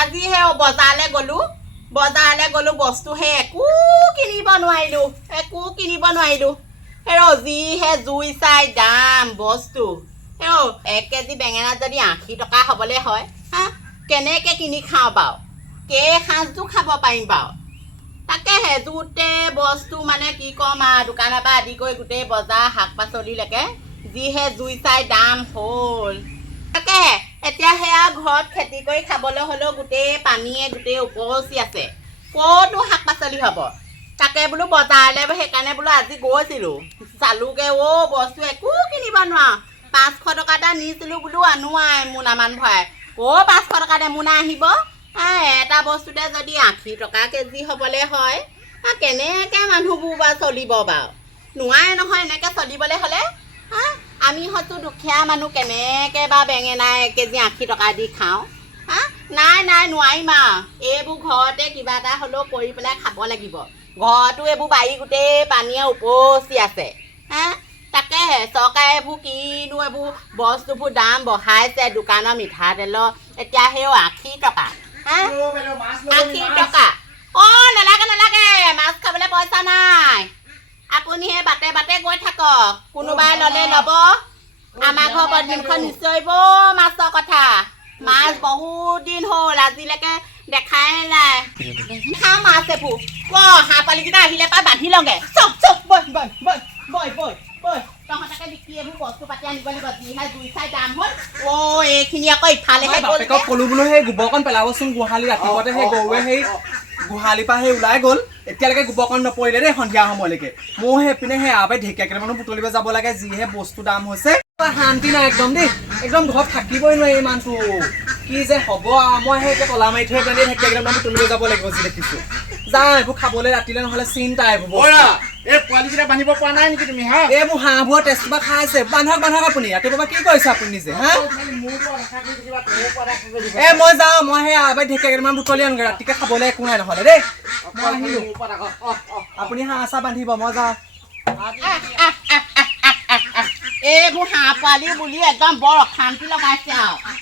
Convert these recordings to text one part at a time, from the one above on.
আজি হে বজাৰলৈ গ'লো বস্তু হে একো কিনিব নোৱাৰিলো যিহে জুই চাই দাম বস্তু 1 কেজি বেঙেনা যদি 80 টকা হ'বলৈ হয় হা কেনেকে কিনি খাওঁ বাৰু সাঁজটো খাব পাৰিম বাৰু তাকেহে গোটেই বস্তু মানে কি ক'ম দোকানৰ পৰা আদি কৰি গোটেই বজাৰ শাক পাচলিলৈকে যিহে জুই চাই দাম হ'ল তাকেহে এতিয়া সেয়া ঘৰত খেতি কৰি খাবলৈ হ'লেও গোটেই পানীয়ে গোটেই উপচি আছে ক'তো শাক পাচলি হ'ব তাকে বোলো বজাৰলৈ সেইকাৰণে বোলো আজি গৈছিলোঁ চালোগে বস্তু একো কিনিব নোৱাৰো 500 টকা এটা নিছিলোঁ বোলো আনো মোনামান ভৰাই 500 টকা মোনা আহিব এটা বস্তুতে যদি 80 টকা কেজি হ'বলৈ হয় কেনেকৈ মানুহবোৰ বা চলিব বাৰু নোৱাৰে নহয় এনেকৈ চলিবলৈ হ'লে আমি হয়তো দুখীয়া মানুহ কেনেকৈ বা বেঙেনা 1 কেজি 80 টকা দি খাওঁ নাই নোৱাৰিম এইবোৰ ঘৰতে কিবা এটা হ'লেও কৰি পেলাই খাব লাগিব ঘৰতো এইবোৰ বাৰী গোটেই পানীয়ে উপচি আছে তাকেহে চৰকাৰে এইবোৰ কিনো এইবোৰ বস্তুবোৰ দাম বঢ়াইছে দোকানৰ মিঠাতেলৰ এতিয়া সেই 80 টকা 80 টকা নালাগে মাছ খাবলৈ পইচা নাই আপুনি সেই বাটে গৈ থাকক কোনোবাই ল'লে ল'ব আমাৰ ঘৰ বদনিমখন নিশ্চয় মাছৰ কথা মাছ বহুত দিন হ'ল আজিলৈকে দেখাই নাই খাওঁ মাছ এইবোৰ হাঁহ পোৱালিকেইটা আহিলে পাই বান্ধি লওঁগে চব বৈ তহঁতকে বিকি এইবোৰ বস্তু পাতি আনিব লাগিব যিহে জুই চাই দাম হ'ল এইখিনি আকৌ ইফালেহে ক'লো বোলো সেই গোবৰকণ পেলাবচোন গোহালি ৰাতিপুৱাতে সেই গৰুৱে সেই গোহালিৰ পৰা সেই ওলাই গ'ল এতিয়ালৈকে গোবৰকণ নপৰিলে দেই সন্ধিয়া সময়লৈকে মই সেইপিনে সেই আবাই ঢেকীয়া কেইটামানো বুটলিব যাব লাগে যিহে বস্তু দাম হৈছে শান্তি নাই একদম দেই একদম ঘৰত থাকিবই নোৱাৰি ইমানটো কি যে হ'ব মই সেই এতিয়া তলা মাৰি থৈ পেলাই ঢেকীয়া কেইটামান বুটলিব যাব লাগিব যি দেখিছোঁ এইবোৰ খাবলৈ ৰাতিলে নহ'লে চিন্তা এইবোৰ এই পোৱালিকেইটা বান্ধিব পৰা নাই নেকি তুমি এইবোৰ হাঁহবোৰৰ টেষ্ট কিবা খাইছে বান্ধক আপুনি ৰাতিপুৱা কি কৰিছে আপুনি নিজে মই যাওঁ মই সেই আবাই ঢেকীয়া কেইটামান বুটলি আনোগে ৰাতিকে খাবলৈ একো নাই নহ'লে দেই মই আহিলোঁ আপুনি হাঁহ চাহ বান্ধিব মই যাওঁ এইবোৰ হাঁহ পোৱালি বুলি একদম বৰ অশান্তি লগাইছে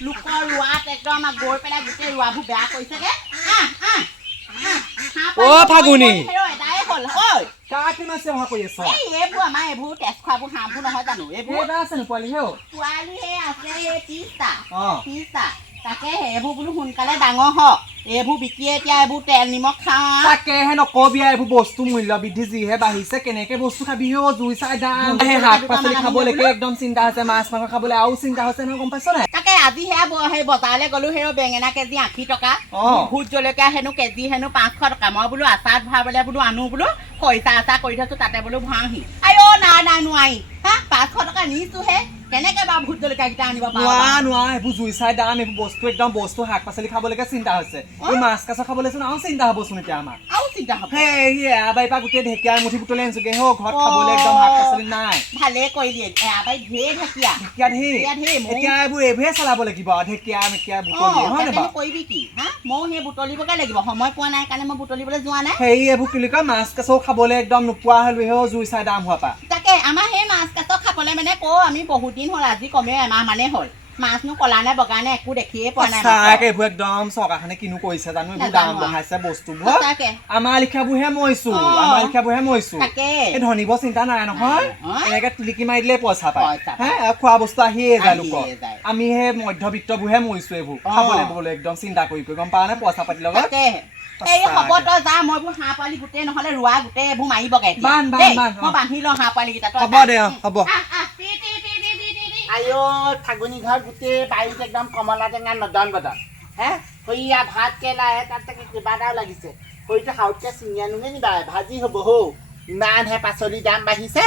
লোকৰ ৰোৱাত একদম গৈ পেলাই গোটেই ৰোৱাবোৰ বেয়া কৰিছেগে ফাগুনি এইবোৰ আমাৰ এইবোৰ তেজ খোৱাবোৰ হাঁহবোৰ নহয় জানো এইবোৰ আছে নো পোৱালি পোৱালি আছে 30টা তাকে এইবোৰ বোলো সোনকালে ডাঙৰ হওক এইবোৰ বিকিয়ে এতিয়া এইবোৰ তেল নিমখ খাওঁ তাকেহে নকবি এইবোৰ বস্তু মূল্য বৃদ্ধি যিহে বাঢ়িছে কেনেকে বস্তু খাবি জুই চাই দাম শাক পাচলি খাবলৈকে একদম চিন্তা হৈছে মাছ মাংস খাবলৈ আৰু চিন্তা হৈছে নহয় গম পাইছ নাই তাকে আজি সেই বজাৰলৈ গ'লো বেঙেনা কেজি 80 টকা ভোট জলকীয়া হেনো কেজি 500 টকা মই বোলো আচাৰত ভৰাবলৈ বোলো আনো বোলো খৰিচা আচাৰ কৰি থৈছো তাতে বোলো ভৰাওহি নাই নোৱাৰি 500 টকা নিছোহে কেনেকে বাৰু ভোট জলকীয়া কেইটা আনিব নোৱাৰা এইবোৰ জুই চাই দাম এইবোৰ বস্তু শাক পাচলি খাবলৈকে চিন্তা হৈছে মাছ কাছ খাবলৈচোন আৰু চিন্তা হ'বচোন এতিয়া আমাৰ আৰু চিন্তা হ'ব এবাৰ পৰা গোটেই ঢেকীয়া মুঠি বুটলি আনিছোগে ঘৰত খাবলৈ একদম শাক পাচলি নাই ভালে কৰিলে এবাৰ ঢেৰ ঢেকীয়া এতিয়া এইবোৰহে চলাব লাগিব ঢেকীয়া মেকীয়া বুটলি কৰিবি কি ময়ো সেই বুটলিবগে লাগিব সময় পোৱা নাই কাৰণে মই বুটলিবলৈ যোৱা নাই এইবোৰ কি কয় মাছ কাছও খাবলৈ একদম নোপোৱা হলো জুই চাই দাম হোৱা পৰা তাকে আমাৰ সেই মাছ কাছ খাবলৈ মানে আমি বহুত দিন হ'ল আজি কমেও এমাহ মানে হ'ল মাছনো কলা নে বগা নে একো দেখিয়ে পোৱা নাই এইবোৰ একদম চৰকাৰখনে কিনো কৰিছে জানো এইবোৰ দাম বঢ়াইছে বস্তুবোৰ আমাৰ লিখাবোৰহে মৰিছো এই ধনীবোৰ চিন্তা নাই নহয় এনেকে টিলিকি মাৰি দিলে পইচা পায় খোৱা বস্তু আহিয়ে যায় লোকৰ আমি সেই মধ্যবিত্তবোৰহে মৰিছো এইবোৰ খাবলৈ ববলৈ একদম চিন্তা কৰি গম পাওঁ নে পইচা পাতি লগত এই হ'ব তই যা মই এইবোৰ হাঁহ পোৱালি গোটেই নহ'লে ৰোৱা গোটেই এইবোৰ মাৰিবগে মই বান্ধি লওঁ হাঁহ পোৱালি কেইটা হ'ব দে হ'ব ফাগুনি ঘৰত গোটেই বাৰীত একদম কমলা টেঙা নদন বদন সৈয়া ভাত কেলা তাত তাকে কিবা এটাও লাগিছে সৈতে হাউতকে ছিঙি আনোগে নিবা ভাজি হ'ব ইমানহে পাচলি দাম বাঢ়িছে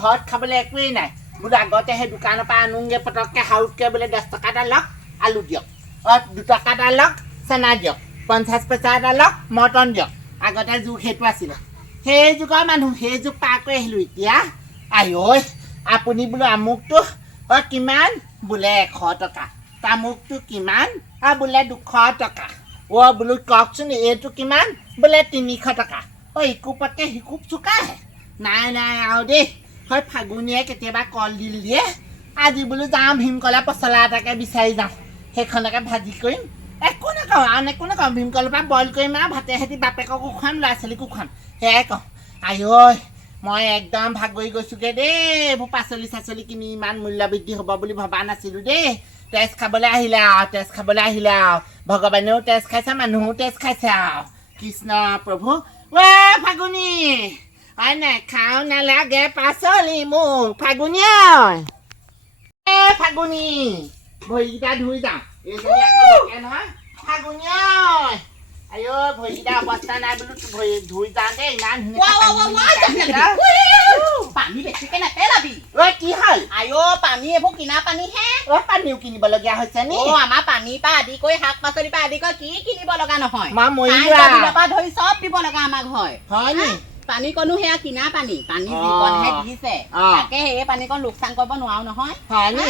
ঘৰত খাবলৈ একোৱেই নাই বোলো আগতে সেই দোকানৰ পৰা আনোগে পটককে হাউতকে বোলে 10 টকা এটা লওক আলু দিয়ক 2 টকা এটা লওক চেনা দিয়ক 50 পইচা এটা লওক মটন দিয়ক আগতে যুগ সেইটো আছিলে সেই যুগৰ মানুহ সেই যুগ পাৰ কৰি আহিলোঁ এতিয়া আপুনি বোলো আমুকটো কিমান বোলে 100 টকা তামুকটো কিমান বোলে 200 টকা বোলো কওকচোন এইটো কিমান বোলে 300 টকা ইকুপতকে সিকুপ চুকাহে নাই আৰু দেই ফাগুনিয়ে কেতিয়াবা কলডিল দিয়ে আজি বোলো যাওঁ ভীমকলা পচলা এটাকে বিচাৰি যাওঁ সেইখনকে ভাজি কৰিম একো নাখাওঁ নকওঁ আন একো নকওঁ ভীমকলৰ পৰা বইল কৰিম আৰু ভাতে সেতি বাপেককো খুৱাম ল'ৰা ছোৱালীকো খুৱাম সেয়াই কওঁ আই ঐ মই একদম ভাগৰি গৈছোগে দেই এইবোৰ পাচলি চাচলি কিনি ইমান মূল্য বৃদ্ধি হ'ব বুলি ভবা নাছিলোঁ দেই তেজ খাবলৈ আহিলে আৰু ভগৱানেও তেজ খাইছে মানুহো তেজ খাইছে আৰু কৃষ্ণ প্ৰভু ঐ ফাগুনী হয় নাই খাওঁ নালাগে পাচলি মোক ফাগুনী ঐ ফাগুনী ভৰিকেইটা ধুই যাওঁ এইজনী আকৌ বেকে নহয় ফাগুনী ঐ আই ঐ ভৰিকেইটা অৱস্থা নাই বোলো ভৰি ধুই যাওঁ দেই ইমান পানী বেছিকে নেপেলাবি ঐ কি হ'ল পানী এইবোৰ কিনা পানীহে পানীও কিনিবলগীয়া হৈছে নি আমাৰ পানীৰ পৰা আদি কৰি শাক পাচলিৰ পৰা আদি কৰি কি কিনিব লগা নহয় মা মৰিলো কাৰেণ্টৰ পৰা ধৰি চব দিব লগা আমাক হয় নি পানী কনো সেয়া কিনা পানী যিকণহে দিছে তাকে সেই পানীকণ লোকচান কৰিব নোৱাৰো নহয় হয় নি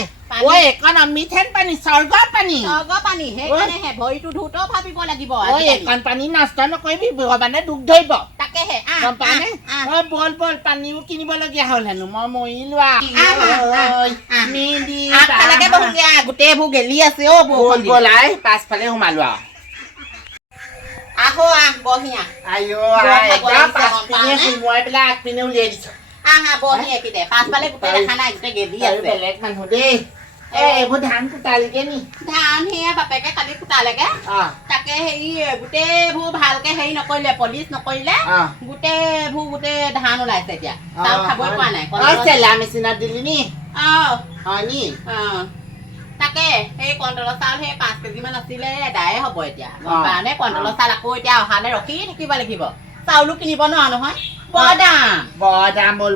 ঐ এইকণ মিঠেন পানী স্বৰ্গৰ পানী পানী সেইকাৰণেহে ভৰিটো ধুতেও ভাবিব লাগিব ঐ এইকণ পানী নষ্ট নকৰিবি ভগৱানে দুখ ধৰিব তাকেহে গম পানে ঐ বল পানীও কিনিবলগীয়া হ'ল হেনো মই মৰিলো আগফালেকে বহোগে গোটেইবোৰ গেলি আছে অ বল বলাই পাছফালে সোমালো আৰু আহো বহিয়া আগপিনে সোমোৱাই পেলাই আগপিনে উলিয়াই দিছ বহি এপিনে পাছফালে গোটেই দেখা নাই গোটেই গেলি আছে বেলেগ মানুহ দেই এইবোৰ ধান কুটালিগে নি ধান সেয়া বাপেকে কালি কুটালেগে তাকে হেৰি গোটেইবোৰ ভালকে হেৰি নকৰিলে পলিচ নকৰিলে গোটেই ধান ওলাইছে এতিয়া তাও খাবই পোৱা নাই চেলা মেচিনত দিলি নি হয় নি তাকে সেই কণ্ট্ৰলৰ চাউল সেই 5 কেজি মান আছিলে এদায়ে হ'ব এতিয়া কাৰণে কণ্ট্ৰলৰ চাউল আকৌ এতিয়া অহালে ৰখি থাকিব লাগিব চাউলো কিনিব নোৱাৰো নহয়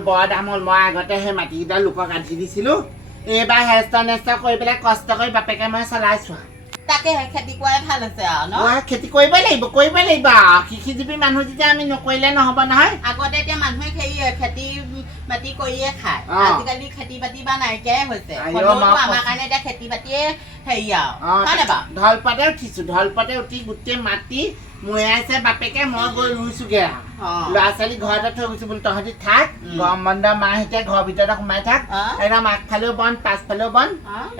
বৰ দাম হ'ল মই আগতে সেই মাটিকেইটা লোকক আধি দিছিলো এইবাৰ হেষ্ট নেষ্ট কৰি পেলাই কষ্ট কৰি বাপেকে মই চলাইছো তাকে খেতি কৰাই ভাল হৈছে আৰু ন খেতি কৰিব লাগিব কৃষিজীৱী মানুহ যেতিয়া আমি নকৰিলে নহ'ব নহয় আগতে এতিয়া মানুহে খেতি বাতি কৰিয়ে খায় আজিকালি খেতি বাতি বা নাইকিয়াই হৈছে আমাৰ কাৰণে এতিয়া খেতি বাতিয়ে হেৰি আৰু ঢলপাতে উঠিছো ঢলপাতে উঠি গোটেই মাটি মৈয়াইছে বাপেকে মই গৈ ৰুইছোগে ল'ৰা ছোৱালী ঘৰতে থৈ গৈছো বোলো তহঁতি থাক গৰম বন্ধ মাহঁতে ঘৰৰ ভিতৰতে সোমাই থাক একদম আগফালেও বন্ধ পাছফালেও বন্ধ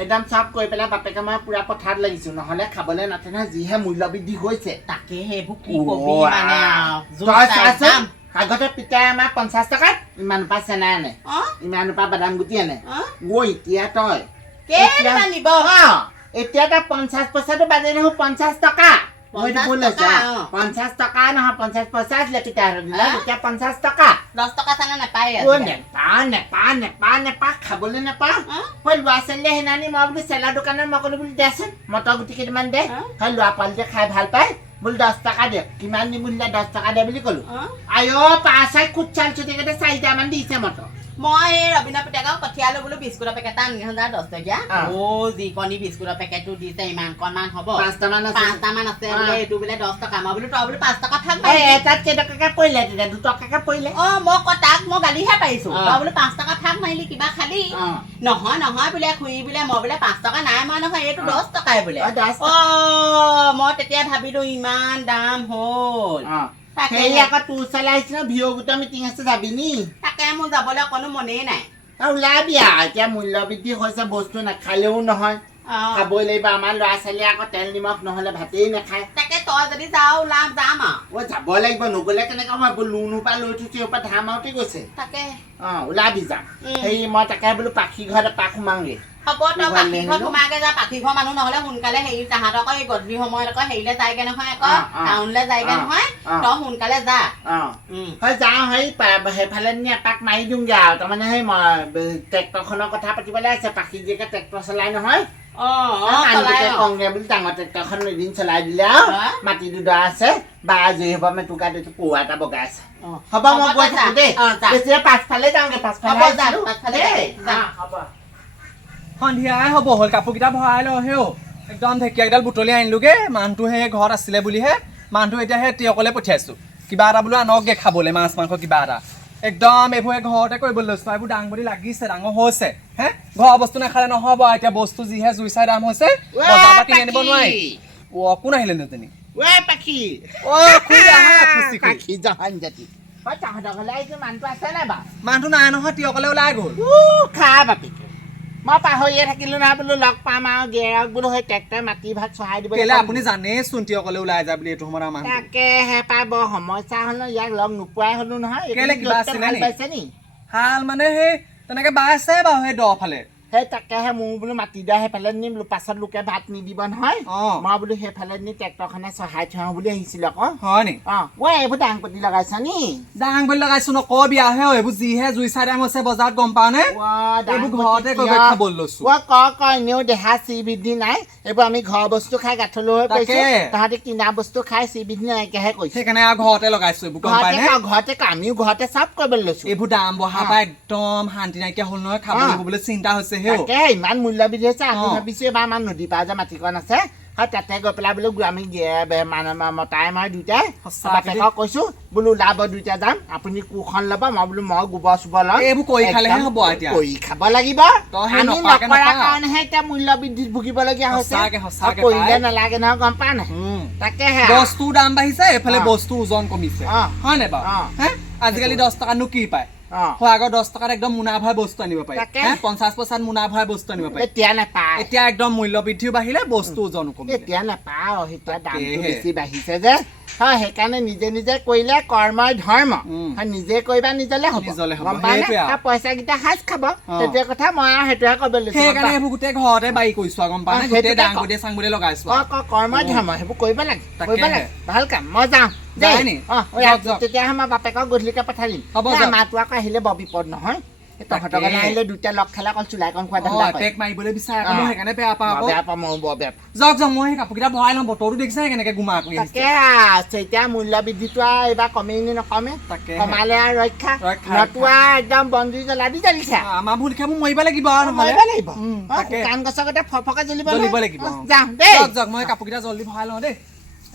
একদম চব কৰি পেলাই বাপেকে মই পুৰা পথাৰত লাগিছো নহলে খাবলৈ নাথাকে নহয় যিহে মূল্য বৃদ্ধি হৈছে তাকে সেইবোৰ কি কবি মানে আগতে পিতাই আমাৰ 50 টকাত ইমান পা চেনাই আনে ইমান পা বাদাম গুটি আনে এতিয়া তই এতিয়া তই 50 পইচাটো বাজে নহয় 50 টকা 50 টকা নহয় 50 পইচা আছিলে পিতাই এতিয়া 50 টকা 10 টকা চানা নাপায় নেপা খাবলৈ নেপা ল'ৰা ছোৱালীয়ে সেইদিনানি মই বোলো চেলা দোকানত মই ক'লো বোলো দেচোন মটৰ গুটি কেইটামান দে ল'ৰা পোৱালীটোৱে খাই ভাল পায় বোলো 10 টকা দে কিমান দিম বুলি 10 টকা দে বুলি ক'লো পাছাই কুট চাল চুটিকেইটা 4টামান দিছে মটৰ মই ৰবীনা পিতাকক কঠিয়ালো বোলো বিস্কুটৰ পেকেট এটা আনি 10 টকীয়া যিকণি বিস্কুটৰ পেকেটটো দিছে ইমানকণমান হ'ব 5টামান আছে বোলে এইটো বোলে 10 টকা মই বোলো তই বোলো 5 টকা থাক এটাত কেইটকাকে পৰিলে তেতিয়া 2 টকাকে পৰিলে মই গালিহে পাৰিছো তই বোলো 5 টকা থাক মাৰিলি কিবা খালি নহয় বোলে খুৰী বোলে মই বোলে 5 টকা নাই মই নহয় এইটো 10 টকাই বোলে মই তেতিয়া ভাবিলো ইমান দাম হ'ল আকৌ তোৰ চলাইছিল ভিঅ' গোটৰ মিটিং আছে যাবি নি তাকে মোৰ যাবলৈ অকণো মনেই নাই ওলাবি এতিয়া মূল্য বৃদ্ধি হৈছে বস্তু নাখালেও নহয় খাবই লাগিব আমাৰ ল'ৰা ছোৱালীয়ে আকৌ তেল নিমখ নহ'লে ভাতেই নাখায় তাকে তই যদি যাওঁ যাম আৰু যাব লাগিব নগ'লে কেনেকৈ হ'ব লোনৰ পৰা লৈ থৈছো এইৰ পৰা ধাৰ মাৰোতে গৈছে তাকে ওলাবি যাম সেই মই তাকে বোলো পাখি ঘৰত এপাক সোমাওঁগে হ'ব তই পাখি ঘৰত সোমাগে যা পাখি ঘৰ মানুহ নহ'লে সোনকালে হেৰি তাহাঁতৰ আকৌ এই গধূলি সময়ত আকৌ হেৰিলৈ যায়গে নহয় আকৌ টাউনলৈ যায়গে নহয় তই সোনকালে যা যাওঁ সেইফালে নি এপাক মাৰি দিওঁগে আৰু তাৰমানে সেই ট্ৰেক্টৰখনৰ কথা পাতিবলৈ আছে পাখি জীয়েকে ট্ৰেক্টৰ চলাই নহয় কংগে বুলি ডাঙৰ ট্ৰেক্টৰখন এদিন চলাই দিলে আৰু মাটি দুডৰা আছে বা আজৰি হ'ব মেটুকা দুটা পৌৱা এটা বগাই আছে হ'ব মই গৈ থাকো দেই বেছিয়ে পাছফালে যাওঁগে পাছফালে হ'ব সন্ধিয়াই হ'ব হ'ল কাপোৰকেইটা ভৰাই লওঁ হেও একদম ঢেকীয়াকেইডাল বুটলি আনিলোগে মানুহটো সেই ঘৰত আছিলে বুলিহে মানুহটো এতিয়া সেই তিয়কলে পঠিয়াইছো কিবা এটা বোলো আনকগে খাবলৈ মাছ মাংস কিবা এটা একদম এইবোৰ ঘৰতে কৰিবলৈ লৈছো এইবোৰ ডাঙৰ লাগিছে ডাঙৰ হৈছে হে ঘৰৰ বস্তু নাখালে নহ'ব এতিয়া বস্তু যিহে জুই চাই দাম হৈছে বজাৰৰ পৰা কিনি আনিব নোৱাৰি কোন আহিলে নতুনি মানুহটো নাই নহয় তিয়কলে ওলাই গ'ল খা বাপেকে মই পাহৰিয়ে থাকিলো নহয় বোলো লগ পাম আৰু গেৰাক বোলো সেই ট্ৰেক্টৰ মাটি ভাগ চহাই দিব কেলে আপুনি জানে চুন্তিসকলে ওলাই যায় বুলি এইটো সময়ত আমাৰ তাকে হে পাই বৰ সমস্যা হ'ল ইয়াক লগ নোপোৱাই হ'লো নহয় কেলে কিবা আছিলে নি? পাইছে নি হাল মানে সেই তেনেকে বাই আছে বাৰু সেই দ ফালে সেই তাকেহে মোৰ বোলো মাটি দৰা সেইফালে নিম পাছত লোকে ভাত নিদিব নহয় মই বোলো সেইফালে নি ট্ৰেক্টৰখনে চহাই থওঁ বুলি আহিছিলো আকৌ হয় নি এইবোৰ দাংপতি লগাইছ নি দাং বুলি লগাইছো নকবি আহে এইবোৰ যিহে জুই চাই দাম হৈছে বজাৰত গম পাও নে এইবোৰ ঘৰতে কৈ খাবলৈ লৈছো ক এনেও দেহা শ্ৰীবৃদ্ধি নাই এইবোৰ আমি ঘৰৰ বস্তু খাই গাঁঠলো হৈ গৈছো তাহাঁতি কিনা বস্তু খাই শ্ৰীবৃদ্ধি নাইকিয়াহে কৈছে সেইকাৰণে আৰু ঘৰতে লগাইছো এইবোৰ গম পাই নে ঘৰতে আমিও ঘৰতে চব কৰিবলৈ লৈছো এইবোৰ দাম বঢ়া পাই একদম শান্তি নাইকিয়া হ'ল নহয় খাবলৈ ববলৈ চিন্তা হৈছে তাকে ইমান মূল্য বৃদ্ধি হৈছে আমি ভাবিছো এবাৰ আমাৰ নদী পাৰ যে মাটিকণ আছে তাতে গৈ পেলাই বোলো আমি মতাই মই দুইটাই বাপেকক কৈছো বোলো ওলাব দুইটা যাম আপুনি কোৰখন ল'ব মই বোলো মই গোবৰ চোবৰ লওঁ এইবোৰ কৰি খালেহে হ'ব এতিয়া কৰি খাব লাগিব আমি নকৰাৰ কাৰণেহে এতিয়া মূল্য বৃদ্ধিত ভুগিবলগীয়া হৈছে কৰিলে নালাগে নহয় গম পা নাই তাকেহে বস্তুৰ দাম বাঢ়িছে এইফালে বস্তু ওজন কমিছে হয় নাই বাৰু আজিকালি 10 টকানো কি পায় আগৰ 10 টকাত একদম মোনা ভৰাই বস্তু আনিব পাৰি 50 পইচাত মোনা ভৰাই বস্তু আনিব পাৰি এতিয়া নাপায় এতিয়া একদম মূল্য বৃদ্ধিও বাঢ়িলে বস্তু ওজনো কমিলে এতিয়া নাপাওঁ এতিয়া দামটো বেছি বাঢ়িছে যে হয় সেইকাৰণে নিজে নিজে কৰিলে কৰ্মই ধৰ্ম নিজে কৰিবা নিজলে হ'ব গম পালে পইচা কেইটা সাজ খাব সেইটোৱে কথা মই আৰু সেইটোহে ক'ব লৈছো সেইকাৰণে এইবোৰ গোটেই ঘৰতে বাৰী কৰিছো গম পালে গোটেই ডাঙৰ চাংগুৰি লগাইছো কৰ্মই ধৰ্ম সেইবোৰ কৰিব লাগে ভাল কাম মই যাওঁ তেতিয়া আমাৰ বাপেকক গধূলিকে পঠাই দিম মাতো আকৌ আহিলে বৰ বিপদ নহয় তহঁতৰ কাৰণে আহিলে দুটা লগ খেলা অকল চুলাইকণ খোৱা মাৰিবলৈ বিচাৰে সেইকাৰণে বেয়া পাওঁ বেয়া পাওঁ মই বৰ বেয়া যাওক যাওক মই কাপোৰ কেইটা ভৰাই লওঁ বতৰটো দেখিছে কেনেকে গুমা কৰি তাকে এতিয়া মূল্য বৃদ্ধিটো আৰু এইবাৰ কমেই নে নকমে কমালে আৰু ৰক্ষা নতুৱা একদম বন্দি জ্বলা দি জ্বলিছে আমাৰ ভুল খাবোৰ মৰিব লাগিব আৰু মৰিব লাগিব কাণ গছৰ গোটেই ফৰফৰকে জ্বলিব লাগিব যাওঁ দেই যাওক মই কাপোৰ কেইটা জলদি ভৰাই লওঁ দেই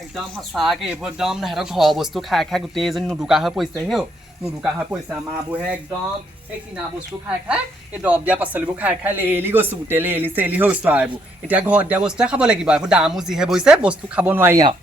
একদম সঁচাকে এইবোৰ একদম সিহঁতৰ ঘৰৰ বস্তু খাই খাই গোটেই এজনী নুদুকা হৈ পৰিছে হেও নুদুকা হৈ পৰিছে আমাৰবোৰহে একদম এই কিনা বস্তু খাই খাই এই দৰৱ দিয়া পাচলিবোৰ খাই খাই লেলি গৈছো গোটেই লেলি চেলি হৈছো আৰু এইবোৰ এতিয়া ঘৰত দিয়া বস্তুৱে খাব লাগিব এইবোৰ দামো যিহে বহিছে বস্তু খাব নোৱাৰি আৰু